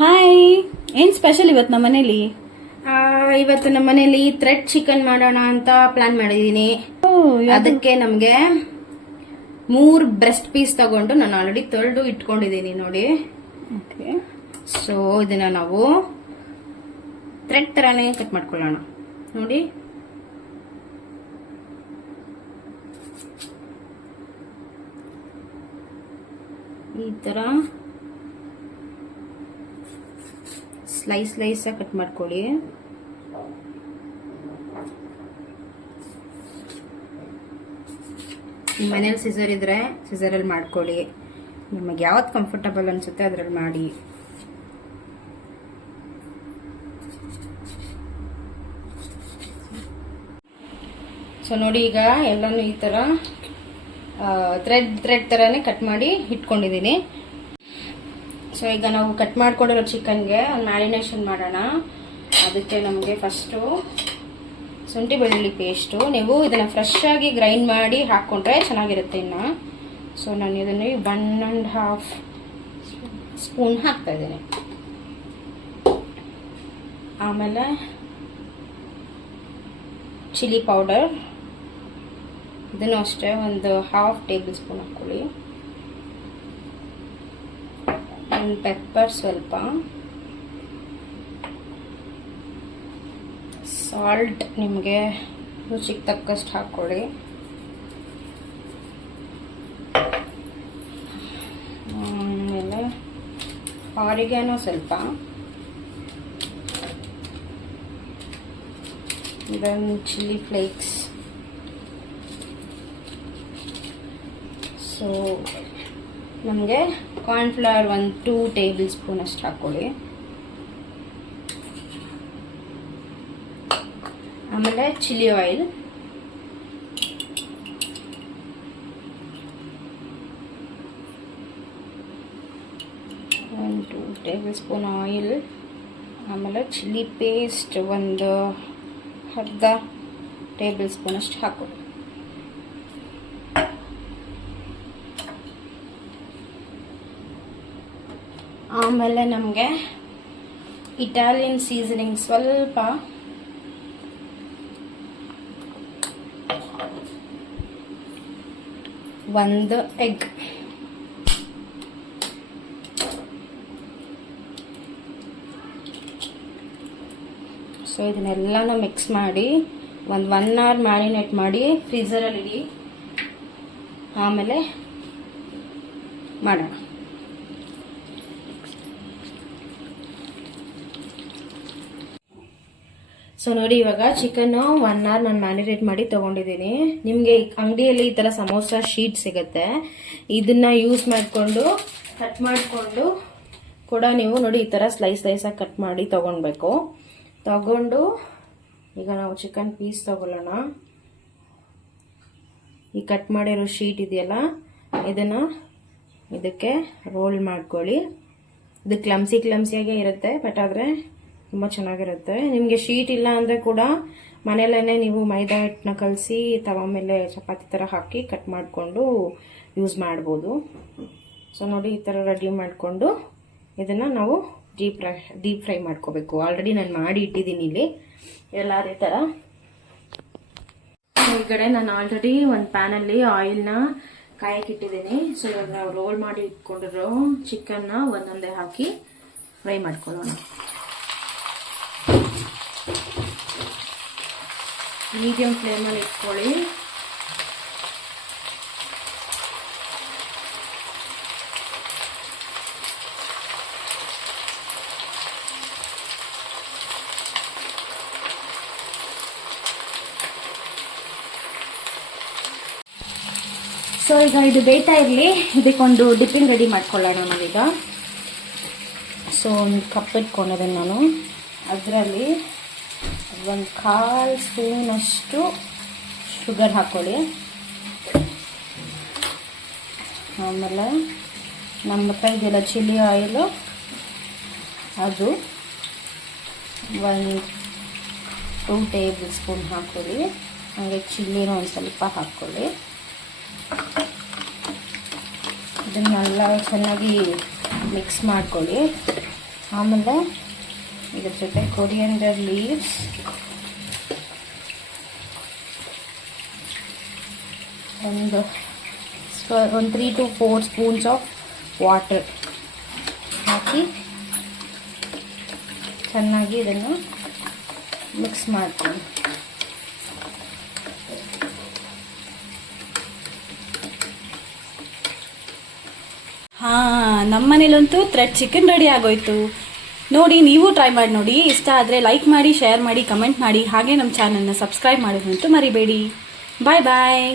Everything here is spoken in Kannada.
ಹಾಯ್, ಏನ್ ಸ್ಪೆಷಲ್ ಇವತ್ತು ನಮ್ಮ ಮನೇಲಿ? ಇವತ್ತು ನಮ್ಮ ಮನೇಲಿ ಥ್ರೆಡ್ ಚಿಕನ್ ಮಾಡೋಣ ಅಂತ ಪ್ಲಾನ್ ಮಾಡಿದೀನಿ. ಅದಕ್ಕೆ ನಮ್ಗೆ 3 ಬ್ರೆಸ್ಟ್ ಪೀಸ್ ತಗೊಂಡು ನಾನು ಆಲ್ರೆಡಿ ತೊಳೆದು ಇಟ್ಕೊಂಡಿದೀನಿ ನೋಡಿ. ಸೊ ಇದನ್ನ ನಾವು ಥ್ರೆಡ್ ತರಾನೇ ಕಟ್ ಮಾಡ್ಕೊಳ್ಳೋಣ ನೋಡಿ. ಈ ತರ ಸ್ಲೈಸ್ ಸ್ಲೈಸ್ ಕಟ್ ಮಾಡ್ಕೊಳ್ಳಿ. ಮನೇಲಿ ಸಿಸರ್ ಇದ್ರೆ ಸಿಸರಲ್ಲಿ ಮಾಡ್ಕೊಳ್ಳಿ. ನಿಮಗೆ ಯಾವ್ದು ಕಂಫರ್ಟಬಲ್ ಅನ್ಸುತ್ತೆ ಅದ್ರಲ್ಲಿ ಮಾಡಿ. ಸೊ ನೋಡಿ, ಈಗ ಎಲ್ಲಾನು ಈ ತರ ಥ್ರೆಡ್ ತರಾನೇ ಕಟ್ ಮಾಡಿ ಇಟ್ಕೊಂಡಿದ್ದೀನಿ. ಸೊ ಈಗ ನಾವು ಕಟ್ ಮಾಡ್ಕೊಂಡಿರೋ ಚಿಕನ್ಗೆ ಒಂದು ಮ್ಯಾರಿನೇಷನ್ ಮಾಡೋಣ. ಅದಕ್ಕೆ ನಮಗೆ ಫಸ್ಟು ಶುಂಠಿ ಬೆಳ್ಳುಳ್ಳಿ ಪೇಸ್ಟು. ನೀವು ಇದನ್ನು ಫ್ರೆಶ್ ಆಗಿ ಗ್ರೈಂಡ್ ಮಾಡಿ ಹಾಕ್ಕೊಂಡ್ರೆ ಚೆನ್ನಾಗಿರುತ್ತೆ ಇನ್ನು. ಸೊ ನಾನು ಇದನ್ನು 1.5 ಸ್ಪೂನ್ ಹಾಕ್ತಾ ಇದ್ದೀನಿ. ಆಮೇಲೆ ಚಿಲ್ಲಿ ಪೌಡರ್, ಇದನ್ನು ಅಷ್ಟೇ ಒಂದು 1/2 ಟೇಬಲ್ ಸ್ಪೂನ್ ಹಾಕ್ಕೊಳ್ಳಿ. ಪೆಪ್ಪರ್ ಸ್ವಲ್ಪ, ಸಾಲ್ಟ್ ನಿಮಗೆ ರುಚಿಗೆ ತಕ್ಕಷ್ಟು ಹಾಕ್ಕೊಳ್ಳಿ. ಆಮೇಲೆ ಆರಿಗ್ಯಾನೋ ಸ್ವಲ್ಪ, ದೆನ್ ಚಿಲ್ಲಿ ಫ್ಲೇಕ್ಸ್. ಸೊ ನಮಗೆ ಕಾರ್ನ್ಫ್ಲವರ್ 2 ಟೇಬಲ್ ಸ್ಪೂನ್ ಅಷ್ಟು ಹಾಕ್ಕೊಳ್ಳಿ. ಆಮೇಲೆ ಚಿಲ್ಲಿ ಆಯಿಲ್, ಒಂದು 2 ಟೇಬಲ್ ಸ್ಪೂನ್ ಆಯಿಲ್. ಆಮೇಲೆ ಚಿಲ್ಲಿ ಪೇಸ್ಟ್ ಒಂದು 1/2 ಟೇಬಲ್ ಸ್ಪೂನ್ ಅಷ್ಟು ಹಾಕ್ಕೊಳ್ಳಿ. ಆಮೇಲೆ ನಮಗೆ ಇಟಾಲಿಯನ್ ಸೀಸನಿಂಗ್ ಸ್ವಲ್ಪ, ಒಂದು ಎಗ್. ಸೊ ಇದನ್ನೆಲ್ಲನೂ ಮಿಕ್ಸ್ ಮಾಡಿ ಒಂದು 1 ಅವರ್ ಮ್ಯಾರಿನೇಟ್ ಮಾಡಿ ಫ್ರೀಸರಲ್ಲಿ ಇಡಿ. ಆಮೇಲೆ ಮಾಡೋಣ. ಸೊ ನೋಡಿ, ಇವಾಗ ಚಿಕನ್ 1 ಅವರ್ ನಾನು ಮ್ಯಾರಿನೇಟ್ ಮಾಡಿ ತಗೊಂಡಿದ್ದೀನಿ. ನಿಮಗೆ ಅಂಗಡಿಯಲ್ಲಿ ಈ ತರ ಸಮೋಸಾ ಶೀಟ್ ಸಿಗುತ್ತೆ. ಇದನ್ನ ಯೂಸ್ ಮಾಡಿಕೊಂಡು ಕಟ್ ಮಾಡಿಕೊಂಡು ಕೂಡ ನೀವು ನೋಡಿ ಈ ತರ ಸ್ಲೈಸ್ ಸ್ಲೈಸಾಗಿ ಕಟ್ ಮಾಡಿ ತಗೊಳ್ಬೇಕು. ತಗೊಂಡು ಈಗ ನಾವು ಚಿಕನ್ ಪೀಸ್ ತಗೊಳ್ಳೋಣ. ಈ ಕಟ್ ಮಾಡಿರೋ ಶೀಟ್ ಇದೆಯಲ್ಲ, ಇದನ್ನ ಇದಕ್ಕೆ ರೋಲ್ ಮಾಡ್ಕೊಳ್ಳಿ. ಇದು ಕ್ಲಮ್ಸಿಯಾಗೇ ಇರುತ್ತೆ, ಬಟ್ ಆದರೆ ತುಂಬ ಚೆನ್ನಾಗಿರುತ್ತೆ. ನಿಮಗೆ ಶೀಟ್ ಇಲ್ಲ ಅಂದರೆ ಕೂಡ ಮನೆಯಲ್ಲೇ ನೀವು ಮೈದಾ ಹಿಟ್ಟನ್ನ ಕಲಸಿ ತವ ಮೇಲೆ ಚಪಾತಿ ಥರ ಹಾಕಿ ಕಟ್ ಮಾಡಿಕೊಂಡು ಯೂಸ್ ಮಾಡ್ಬೋದು. ಸೊ ನೋಡಿ, ಈ ಥರ ರೆಡಿ ಮಾಡಿಕೊಂಡು ಇದನ್ನು ನಾವು ಡೀಪ್ ಫ್ರೈ ಮಾಡ್ಕೋಬೇಕು. ಆಲ್ರೆಡಿ ನಾನು ಮಾಡಿ ಇಟ್ಟಿದ್ದೀನಿ ಇಲ್ಲಿ ಎಲ್ಲ ಅದೇ ಥರ. ಈ ಕಡೆ ನಾನು ಆಲ್ರೆಡಿ ಒಂದು ಪ್ಯಾನಲ್ಲಿ ಆಯಿಲ್ನ ಕಾಯಕ್ಕಿಟ್ಟಿದ್ದೀನಿ. ಸೊ ಇವಾಗ ನಾವು ರೋಲ್ ಮಾಡಿ ಇಟ್ಕೊಂಡಿರೋ ಚಿಕನ್ನ ಒಂದೊಂದೇ ಹಾಕಿ ಫ್ರೈ ಮಾಡ್ಕೊಳ್ಳೋಣ. ಮೀಡಿಯಂ ಫ್ಲೇಮಲ್ಲಿ ಇಟ್ಕೊಳ್ಳಿ. ಸೊ ಈಗ ಇದು ಬೇಯ್ತಾ ಇರಲಿ, ಇದಕ್ಕೊಂದು ಡಿಪ್ಪಿಂಗ್ ರೆಡಿ ಮಾಡ್ಕೊಳ್ಳೋಣ ನಾವೀಗ. ಸೊ ಒಂದು ಕಪ್ ಇಟ್ಕೊಂಡಿದ್ದೀನಿ ನಾನು. ಅದರಲ್ಲಿ 1/4 ಸ್ಪೂನ್ ಅಷ್ಟು ಶುಗರ್ ಹಾಕ್ಕೊಳ್ಳಿ. ಆಮೇಲೆ ನಮ್ಮ ಹತ್ರ ಇದೆಲ್ಲ ಚಿಲ್ಲಿ ಆಯಿಲು, ಅದು 2 ಟೇಬಲ್ ಸ್ಪೂನ್ ಹಾಕ್ಕೊಳ್ಳಿ. ಹಾಗೆ ಚಿಲ್ಲಿನೂ ಒಂದು ಸ್ವಲ್ಪ ಹಾಕ್ಕೊಳ್ಳಿ. ಇದನ್ನೆಲ್ಲ ಚೆನ್ನಾಗಿ ಮಿಕ್ಸ್ ಮಾಡ್ಕೊಳ್ಳಿ. ಆಮೇಲೆ ಇದ್ರ ಜೊತೆ ಕೊರಿಯಂಡರ್ ಲೀವ್ಸ್, ಒಂದು 3 to 4 ಸ್ಪೂನ್ಸ್ ಆಫ್ ವಾಟರ್ ಹಾಕಿ ಚೆನ್ನಾಗಿ ಇದನ್ನು ಮಿಕ್ಸ್ ಮಾಡ್ತೀನಿ. ನಮ್ಮನೇಲಂತೂ ಥ್ರೆಡ್ ಚಿಕನ್ ರೆಡಿ ಆಗೋಯ್ತು. ನೋಡಿ, ನೀವು ಟ್ರೈ ಮಾಡಿ ನೋಡಿ. ಇಷ್ಟ ಆದರೆ ಲೈಕ್ ಮಾಡಿ, ಶೇರ್ ಮಾಡಿ, ಕಮೆಂಟ್ ಮಾಡಿ. ಹಾಗೆ ನಮ್ಮ ಚಾನಲ್ನ ಸಬ್ಸ್ಕ್ರೈಬ್ ಮಾಡೋದಂತೂ ಮರಿಬೇಡಿ. ಬಾಯ್ ಬಾಯ್.